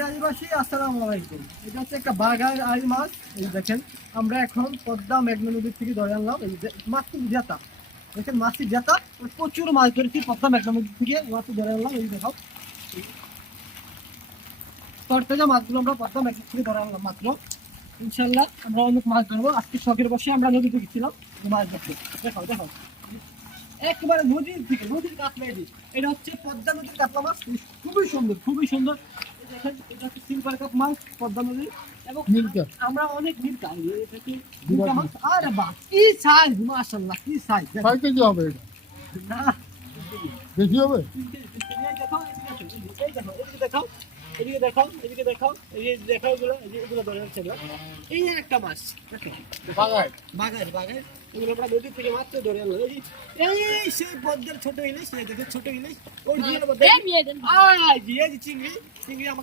দেশবাসী আসসালামু আলাইকুম। এটা হচ্ছে একটা বাঘার আইল মাছ। এই দেখেন আমরা এখন পদ্মা মেঘনা নদীর থেকে ধরে আনলাম। এই যে মাছের জেতা, দেখেন মাছের জেতা, প্রচুর মাছ ধরেছি পদ্মা মেঘনা নদীর থেকে মাছ ধরে আনলাম। এই দেখো তরতাজা মাছগুলো আমরা পদ্মা মেঘনা থেকে ধরে আনলাম মাত্র। ইনশাল্লাহ আমরা অনেক মাছ ধরবো। আজকে শখের বসে আমরা নদীতে গেছিলাম মাছ ধরতে। দেখো দেখো একেবারে নদীর থেকে, নদীর কাতলা। এটা হচ্ছে পদ্মা নদীর কাতলা মাছ, খুবই সুন্দর খুবই সুন্দর। এই দেখেন এটা হচ্ছে সিলভার কাপ মাছ পদ্মা নদীর, এবং আমরা অনেক নীল খাই। এটা কি নীলকা মাছ? আরে বাহ কি সাইজ, মাশাআল্লাহ কি সাইজ। 6 কেজি হবে এটা, না বেশি হবে। এই দেখো এদিকে দেখাও, এদিকে দেখাও, এদিকে দেখাও, এই যে দেখাও এগুলো, এই যে এগুলো ধরে রাখছে। এই যে একটা মাছ দেখো, বাগায় বাগায় বাগায় এগুলো আমরা নদী থেকে মাত্র ধরে আনলো। এই সেই পদ্মার ছোট ইলিশ, এই দেখো ছোট ইলিশ, ওই চিংড়ি চিংড়ি